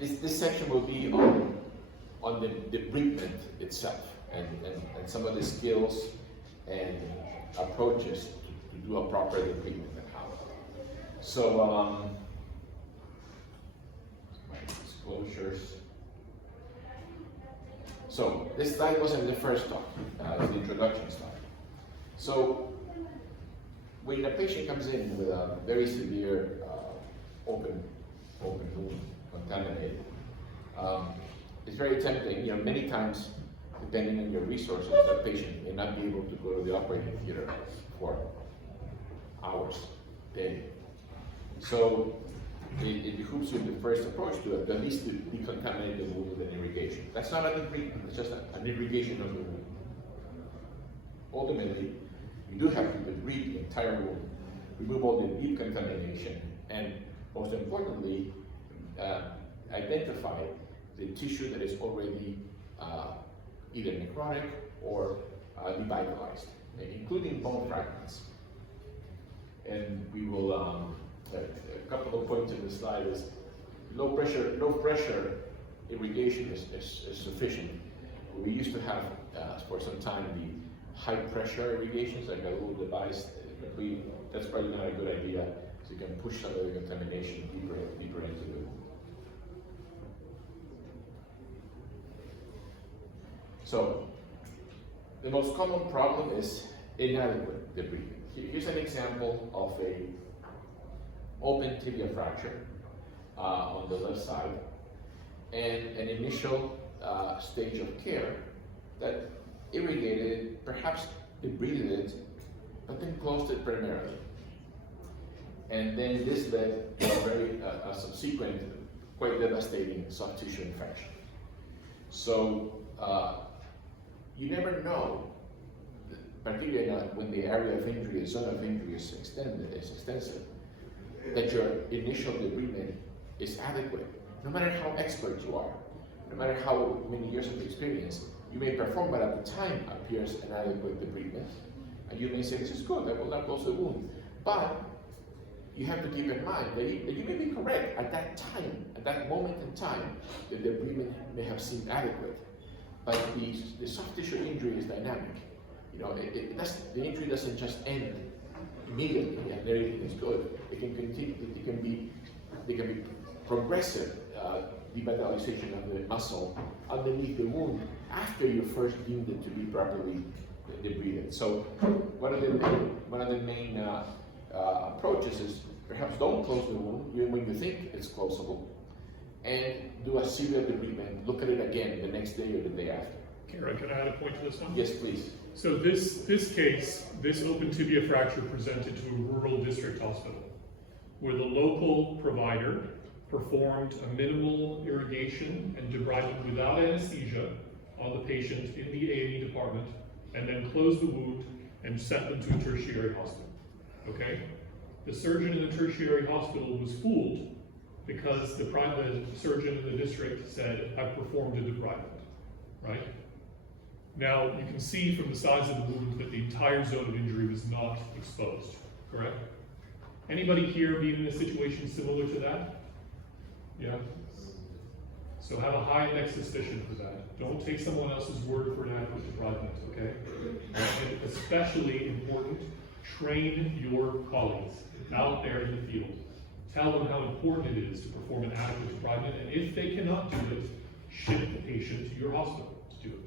This section will be on the debridement itself and some of the skills and approaches to do a proper debridement and how. So, my disclosures. So this slide wasn't the first talk, it's the introduction slide. So when a patient comes in with a very severe open wound, contaminated, it's very tempting. You know, many times, depending on your resources, the patient may not be able to go to the operating theater for hours, days. So it behooves you in the first approach to at least decontaminate the wound with an irrigation. That's not a debridement, it's just an irrigation of the wound. Ultimately, you do have to debride the entire wound, remove all the deep contamination, and most importantly, identify the tissue that is already either necrotic or devitalized, including bone fragments. And we will, a couple of points in the slide is low pressure irrigation is sufficient. We used to have, for some time, the high pressure irrigations, like a little device. That's probably not a good idea, so you can push some of the contamination deeper into the wound. So, the most common problem is inadequate debridement. Here's an example of a open tibia fracture on the left side, and an initial stage of care that irrigated, perhaps debrided it, but then closed it primarily. And then this led to a subsequent, quite devastating soft tissue infection. So you never know, particularly when the area of injury, the zone of injury is extensive, that your initial debridement is adequate. No matter how expert you are, no matter how many years of experience, you may perform what at the time appears an adequate debridement, and you may say, this is good, I will not close the wound. But you have to keep in mind that you may be correct at that time, at that moment in time, the debridement may have seemed adequate. But the soft tissue injury is dynamic. You know, the injury doesn't just end immediately and everything is good. It can continue. There can be progressive devitalization of the muscle underneath the wound after you first deemed it to be properly debrided. So one of the main approaches is perhaps don't close the wound when you think it's closable, and do a serial debridement. Look at it again the next day or the day after. Karen, can I add a point to this one? Yes, please. So this case, this open tibia fracture presented to a rural district hospital, where the local provider performed a minimal irrigation and debridement without anesthesia on the patient in the A&E department, and then closed the wound and sent them to a tertiary hospital. Okay? The surgeon in the tertiary hospital was fooled because the surgeon in the district said, I performed a debridement, right? Now, you can see from the size of the wound that the entire zone of injury was not exposed, correct? Anybody here been in a situation similar to that? Yeah? So have a high index suspicion for that. Don't take someone else's word for an adequate debridement, okay? And especially important, train your colleagues out there in the field. Tell them how important it is to perform an adequate debridement, and if they cannot do it, ship the patient to your hospital to do it.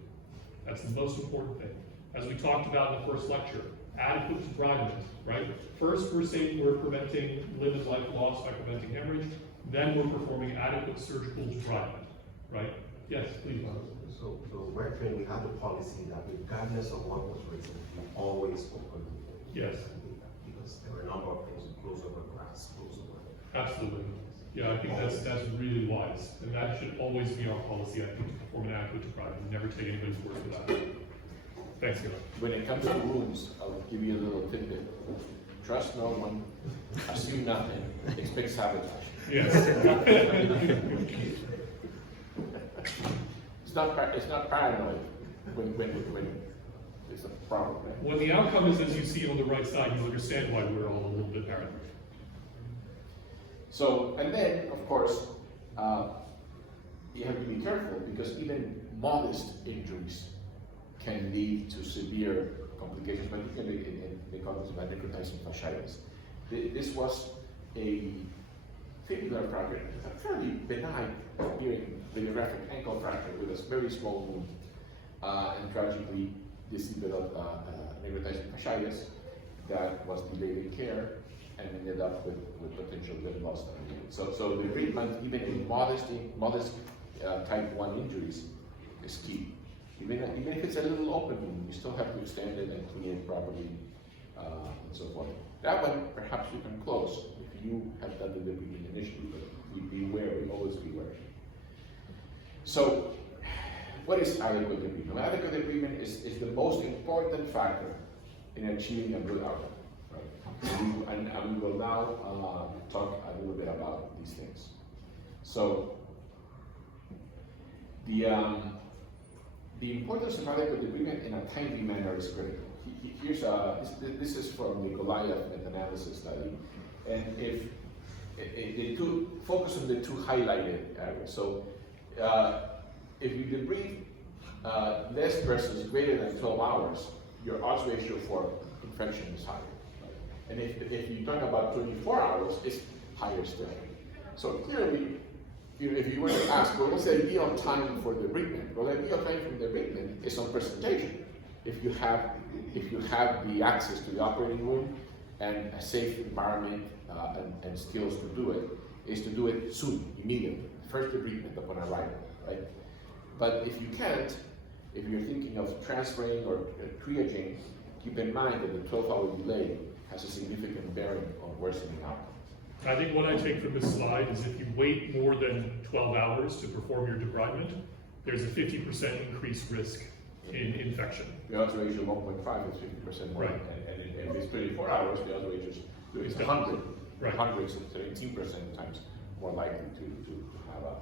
That's the most important thing. As we talked about in the first lecture, adequate debridement, right? First, we're preventing limb and life loss by preventing hemorrhage. Then we're performing adequate surgical debridement, right? Yes, please, Bob. So right there, we have the policy that regardless of what was written, we always open. Yes. Because there are a number of things, close over grass, close over. Absolutely. Yeah, I think that's really wise. And that should always be our policy, I think, to perform an adequate debridement. Never take anybody's word for that. Thanks, Gil. When it comes to wounds, I'll give you a little tidbit. Trust no one, assume nothing, expect sabotage. Yes. It's not paranoid when it's a problem. Right? When the outcome is as you see on the right side, you understand why we're all a little bit paranoid. So, and then, of course, because even modest injuries can lead to severe complications, particularly in the context of necrotizing fasciitis. This was a fibular fracture, a fairly benign appearing radiographic ankle fracture with a very small wound, and tragically this developed necrotizing fasciitis that was delayed in care and ended up with potential limb loss. So the debridement, even in modest type 1 injuries, is key. Even if it's a little open, you still have to extend it and clean it properly, and so forth. That one, perhaps you can close if you have done the debridement initially, but be wary, always be wary. So, what is adequate debridement? Adequate debridement is the most important factor in achieving a good outcome. Right? And we will now talk a little bit about these things. So, the importance of adequate debridement in a timely manner is critical. Here's this is from the Goliath meta-analysis study, and if the two focus on the two highlighted areas. So, if you debride less versus greater than 12 hours, your odds ratio for infection is higher. Right? And if you talk about 24 hours, it's higher still. So clearly, if you were to ask, well, what's the ideal time for debridement? Well, the ideal time for debridement is on presentation. If you have the access to the operating room and a safe environment and skills to do it, is to do it soon, immediately, first debridement upon arrival, right? But if you can't, if you're thinking of transferring or triaging, keep in mind that the 12-hour delay has a significant bearing on worsening outcomes. I think what I take from this slide is if you wait more than 12 hours to perform your debridement, there's a 50% increased risk in infection. The odds ratio of 1.5 is 50% more, right. and if it's 24 hours, the odds ratio is 100, right. 100, so 17% times more likely to have a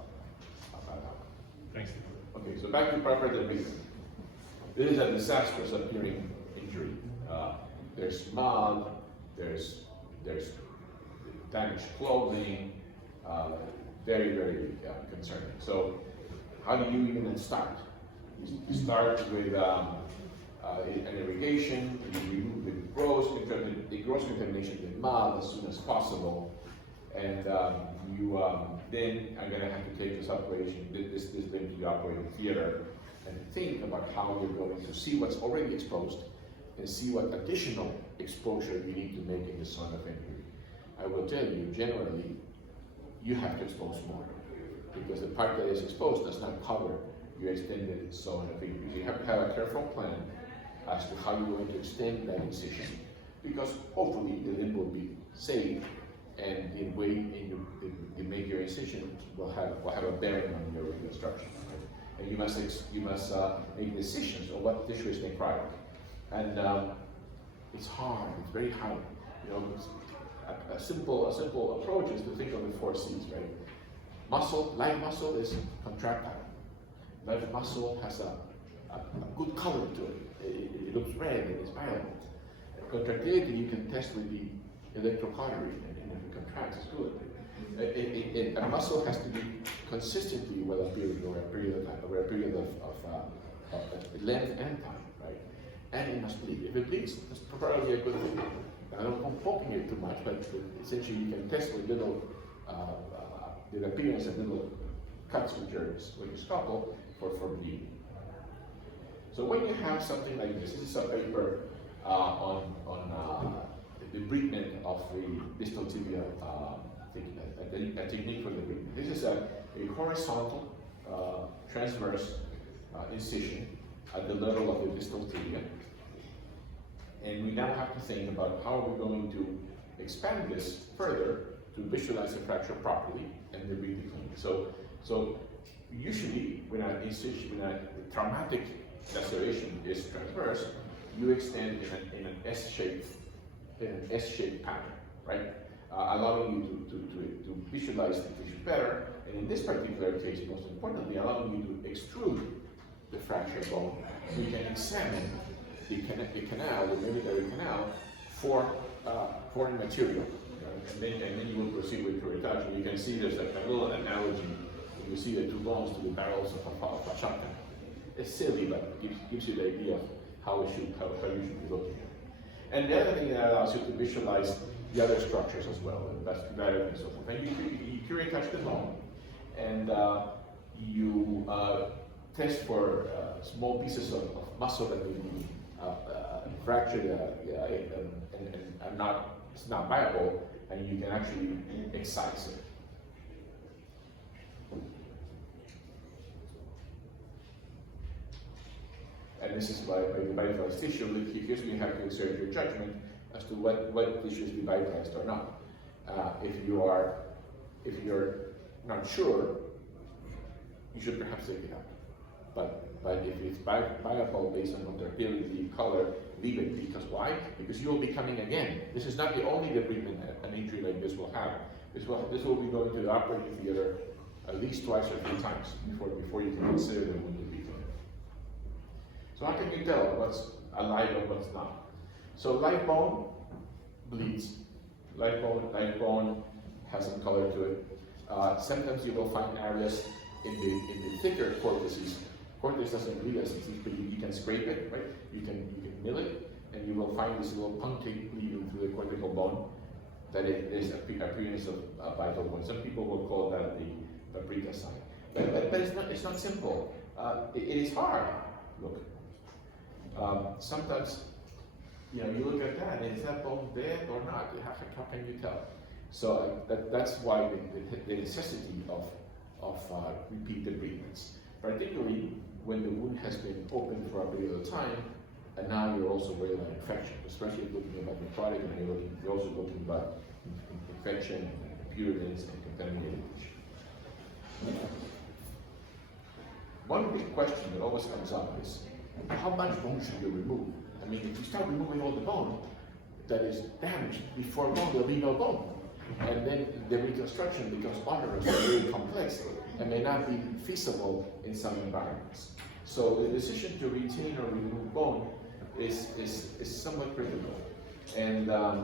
bad outcome. Thanks. Okay, so back to proper debridement. This is a disastrous appearing injury. There's mud, there's damaged clothing, very, very concerning. So how do you even start? You start with an irrigation, you remove the gross contamination with mud as soon as possible, and you then are going to have to take this operation, this bin to the operating theater, and think about how you're going to see what's already exposed and see what additional exposure you need to make in the zone of injury. I will tell you, generally, you have to expose more because the part that is exposed does not cover your extended zone of injury. You have to have a careful plan as to how you're going to extend that incision because hopefully the limb will be safe and the way you make your incision will have a bearing on your reconstruction. Right? And you must make decisions on what tissue is necrotic. And it's hard, it's very hard. You know, a simple approach is to think of the 4 C's, right? Live muscle is contractile. Live muscle has a good color to it. It looks red and it's violent. Contractility you can test with the electrocautery, and if it contracts, it's good. A muscle has to be consistently well appearing over a period of time, over a period of length and time, right? And it must bleed. If it bleeds, that's probably a good thing. I don't want poking it too much, but essentially you can test with little, the appearance of little cuts with your scalpel for bleeding. So when you have something like this is a paper on the debridement of the distal tibia, a technique for debridement. This is a horizontal transverse incision at the level of the distal tibia. And we now have to think about how we're going to expand this further to visualize the fracture properly and debride the clean. So usually when a traumatic laceration is transverse, you extend in an S-shaped pattern, right? Allowing you to visualize the tissue better, and in this particular case, most importantly, allowing you to extrude the fracture bone so you can examine the canal, the medullary canal, for foreign material. And then you will proceed with curettage. And you can see there's a little analogy you see the two bones to the barrels of a shotgun. It's silly, but gives you the idea of how you should be looking at it. And the other thing that allows you to visualize the other structures as well, and that's vascularity and so forth. And you curate touch the bone, and you test for small pieces of muscle that may be fractured and it's not viable, and you can actually excise it. And this is by the vitalized tissue. Here's where you have to exert your judgment as to what tissues be vitalized or not. If you're not sure, you should perhaps take it out. But if it's viable based on contractility, color, leave it. Because why? Because you will be coming again. This is not the only debridement an injury like this will have. This will be going to the operating theater at least twice or 3 times before you can consider the wound to be clear. So how can you tell what's alive and what's not? So live bone bleeds. Live bone has some color to it. Sometimes you will find areas in the thicker cortices. Cortex doesn't bleed as easy, but you can scrape it, right? You can mill it, and you will find this little punctate bleeding through the cortical bone that it is appearance of vital bone. Some people will call that the paprika sign. But it's not simple. It is hard. Look. Sometimes, you look at that, and is that bone dead or not? How can you tell? So that's why the necessity of repeat debridements, particularly when the wound has been open for a period of time, and now you're also worried about infection, especially looking about necrotic, and you're also looking about infection, impurities, and contaminated tissue. One big question that always comes up is, how much bone should you remove? I mean, if you start removing all the bone that is damaged before long, there'll be no bone. And then the reconstruction becomes onerous and very complex and may not be feasible in some environments. So the decision to retain or remove bone is somewhat critical. And I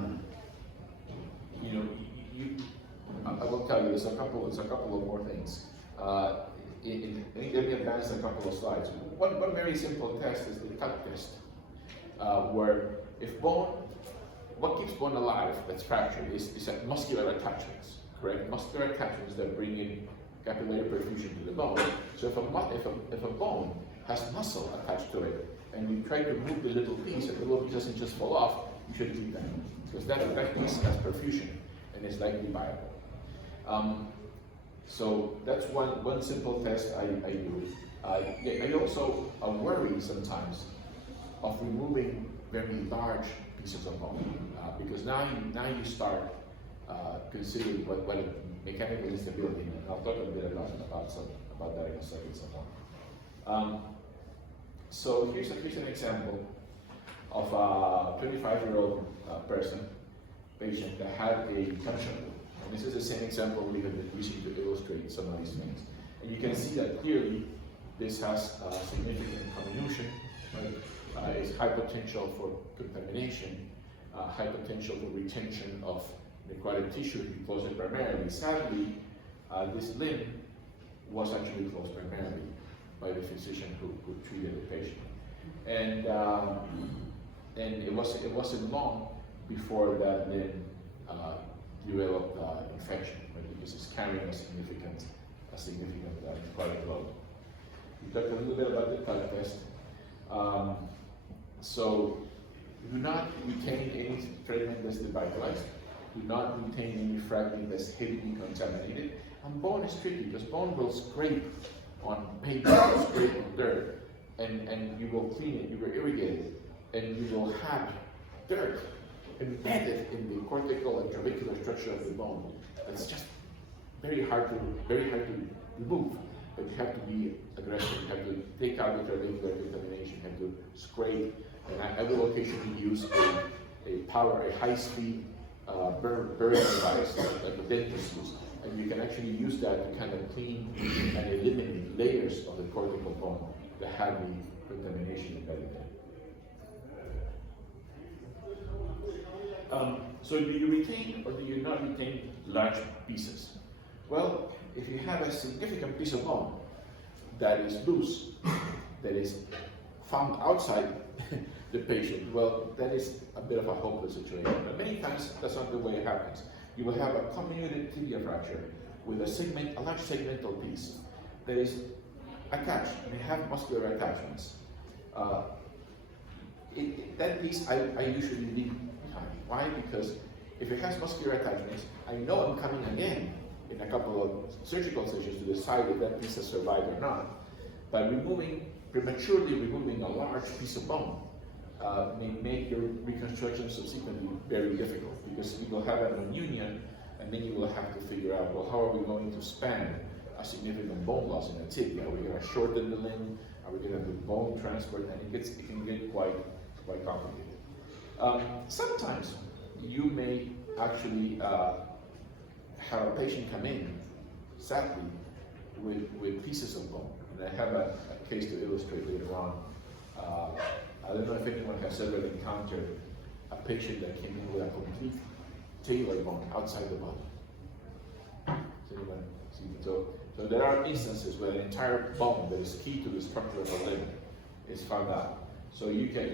will tell you, there's a couple of more things. Let me advance a couple of slides. One very simple test is the cut test, where what keeps bone alive that's fractured is muscular attachments, correct? Muscular attachments that bring in capillary perfusion to the bone. So if a bone has muscle attached to it, and you try to move the little piece, and the little piece doesn't just fall off, you should keep that, because that piece has perfusion and is likely viable. So that's one simple test I do. I also worry sometimes of removing very large pieces of bone, because now you start considering what mechanical instability, and I'll talk a bit about that in a second some more. So here's an example of a 25-year-old patient that had a gunshot wound. And this is the same example we have been using to illustrate some of these things. And you can see that clearly this has significant comminution, right? It's high potential for contamination, high potential for retention of necrotic tissue if you close it primarily. Sadly, this limb was actually closed primarily by the physician who treated the patient. And it wasn't long before that limb developed infection, right? Because it's carrying a significant necrotic load. We talked a little bit about the cut test. So do not retain any fragment that's devitalized. Do not retain any fragment that's heavily contaminated. And bone is tricky because bone will scrape on paper, scrape on dirt, and you will clean it, you will irrigate it, and you will have dirt embedded in the cortical and trabecular structure of the bone. It's just very hard to remove. But you have to be aggressive. You have to take out the trabecular contamination. You have to scrape. And I will occasionally use a high-speed burn device that the dentist uses. And you can actually use that to kind of clean and eliminate layers of the cortical bone that have the contamination embedded in. So do you retain or do you not retain large pieces? Well, if you have a significant piece of bone that is loose, that is found outside the patient, well, that is a bit of a hopeless situation. But many times, that's not the way it happens. You will have a comminuted tibia fracture with a large segmental piece that is attached, and they have muscular attachments. That piece I usually leave behind. Why? Because if it has muscular attachments, I know I'm coming again in a couple of surgical sessions to decide if that piece has survived or not. By prematurely removing a large piece of bone may make your reconstruction subsequently very difficult, because you will have a non-union, and then you will have to figure out, well, how are we going to span a significant bone loss in a tibia? Are we going to shorten the limb? Are we going to do bone transport? And it can get quite complicated. Sometimes you may actually have a patient come in, sadly, with pieces of bone. And I have a case to illustrate later on. I don't know if anyone has ever encountered a patient that came in with a complete talar bone outside the body. Does anyone see? So there are instances where the entire bone that is key to the structure of a limb is found out. So you can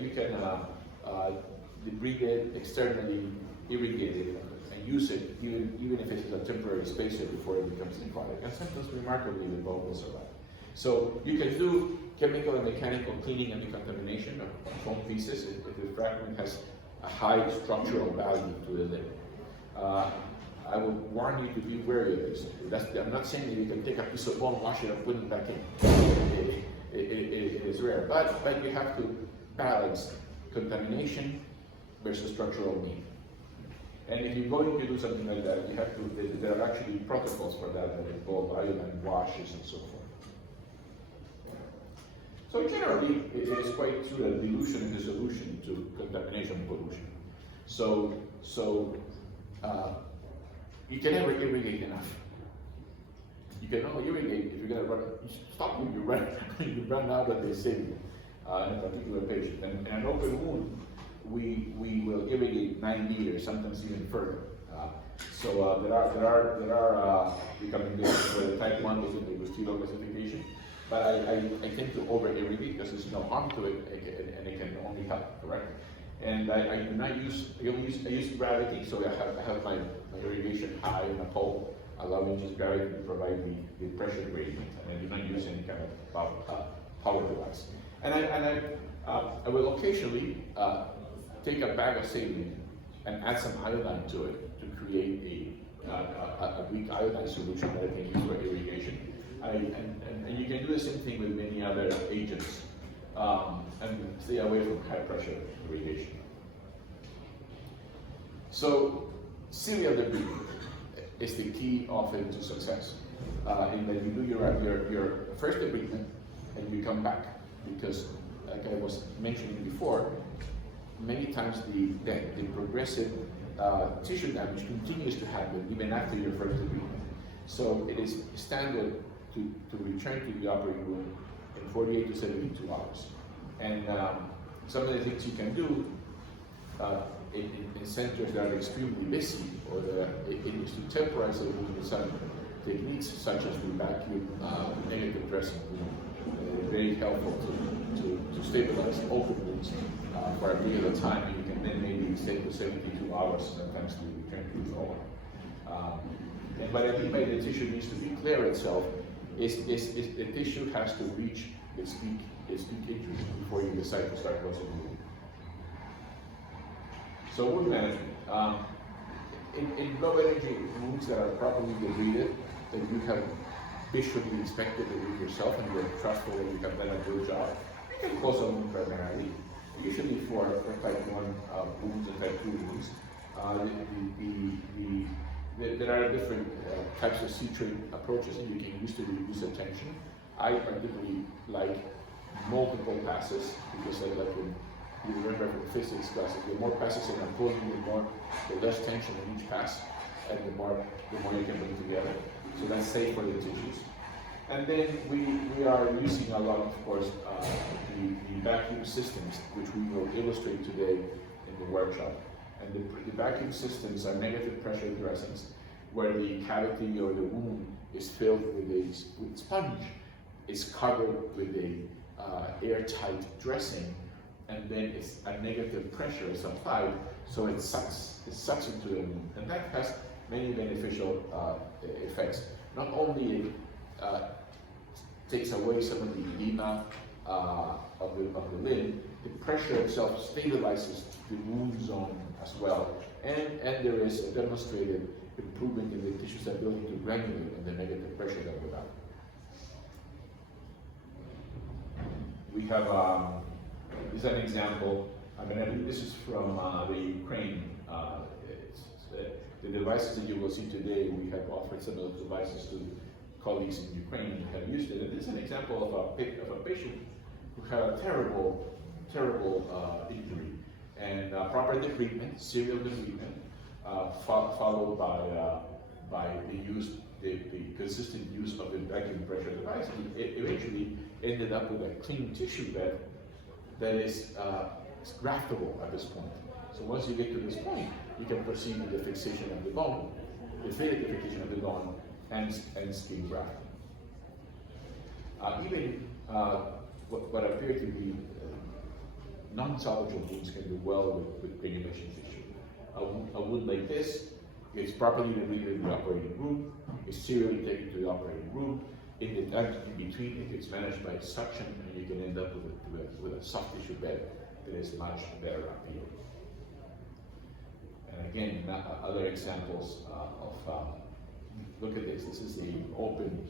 debride it externally, irrigate it, and use it even if it is a temporary spacer before it becomes necrotic. And sometimes, remarkably, the bone will survive. So you can do chemical and mechanical cleaning and decontamination of bone pieces if the fragment has a high structural value to the limb. I would warn you to be wary of this. I'm not saying that you can take a piece of bone, wash it, and put it back in. It is rare, but you have to balance contamination versus structural need. And if you're going to do something like that, you have to. There are actually protocols for that involve iodine washes and so forth. So generally, it is quite true that dilution is a solution to contamination pollution. So you can never irrigate enough. You can only irrigate if you're going to run. Stop when you run out of the saving in a particular patient. And in an open wound, we will irrigate 9 meters, sometimes even further. So there are recommendations for the type 1 within the Gustilo classification. But I tend to over-irrigate because there's no harm to it, and it can only help, correct? And I do not use, I use gravity, so I have my irrigation high in a pole, allowing just gravity to provide the pressure gradient, and I do not use any kind of power device. And I will occasionally take a bag of saline and add some iodine to it to create a weak iodine solution that I can use for irrigation. And you can do the same thing with many other agents, and stay away from high pressure irrigation. So serial debridement is the key often to success, in that you do your first debridement and you come back, because like I was mentioning before, many times the progressive tissue damage continues to happen even after your first debridement. So it is standard to return to the operating room in 48 to 72 hours. And some of the things you can do in centers that are extremely busy, or it is to temporize the wound with some techniques such as the vacuum negative dressing, very helpful to stabilize open wounds for a period of time, and you can then maybe stay for 72 hours, sometimes to return to normal. And what I mean by the tissue needs to declare itself is the tissue has to reach its peak injury before you decide to start closing the wound. So wound management. In low energy wounds that are properly debrided, that you have visually inspected the wound yourself and you're trustful that you have done a good job, you can close a wound primarily. Usually for type 1 wounds and type 2 wounds, there are different types of suturing approaches that you can use to reduce the tension. I particularly like multiple passes, because like you remember from physics classes, the more passes in a pulling, the less tension in each pass, and the more you can bring together. So that's safe for the tissues. And then we are using a lot, of course, the vacuum systems, which we will illustrate today in the workshop. And the vacuum systems are negative pressure dressings, where the cavity or the wound is filled with sponge, is covered with a airtight dressing, and then it's a negative pressure is applied, so it sucks into the wound, and that has many beneficial effects. Not only takes away some of the edema of the limb, the pressure itself stabilizes the wound zone as well, and there is a demonstrated improvement in the tissue's ability to granulate in the negative pressure that we have. We have, this is an example, this is from the Ukraine. The devices that you will see today, we have offered some of those devices to colleagues in Ukraine who have used it. And this is an example of a patient who had a terrible injury. And proper debridement, serial debridement, followed by the consistent use of the vacuum pressure device, it eventually ended up with a clean tissue that is graftable at this point. So once you get to this point, you can proceed with the fixation of the bone, definitive fixation of the bone, and skin grafting. Even what appear to be non-salvageable wounds can do well with granulation tissue. A wound like this is properly debrided in the operating room, is serially taken to the operating room. In the time in between, it gets managed by suction, and you can end up with a soft tissue bed that is much better appealing. And again, other examples of, look at this. This is the open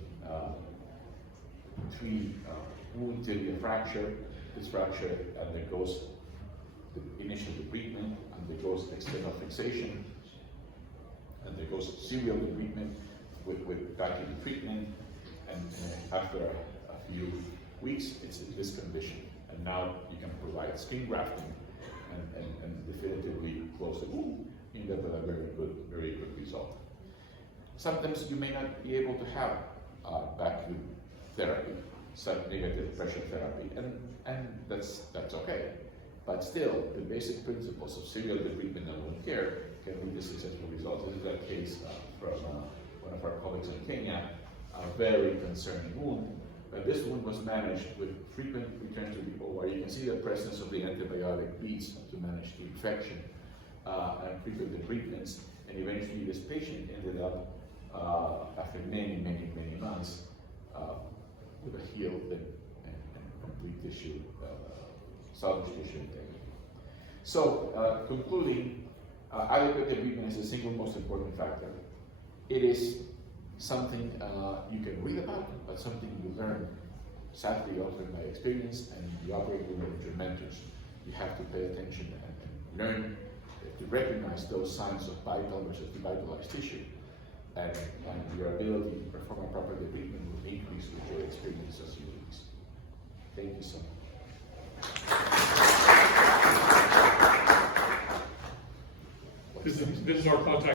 wound tibia fracture. This fracture undergoes the initial debridement, undergoes external fixation, undergoes serial debridement with vacuum treatment, and after a few weeks, it's in this condition. And now you can provide skin grafting and definitively close the wound, end up with a very good result. Sometimes you may not be able to have vacuum therapy, negative pressure therapy, and that's okay. But still, the basic principles of serial debridement and wound care can lead to successful results. This is a case from one of our colleagues in Kenya, a very concerning wound. But this wound was managed with frequent returns to the OR. You can see the presence of the antibiotic beads to manage the infection and frequent debridements. And eventually, this patient ended up, after many months, with a healed and complete tissue, salvage tissue integrity. So, concluding, adequate debridement is the single most important factor. It is something you can read about, but something you learn. Sadly, also in my experience, and the operating room with your mentors, you have to pay attention and learn to recognize those signs of vital versus devitalized tissue, and your ability to perform a proper debridement will increase with your experience as you release. Thank you so much. This is our contact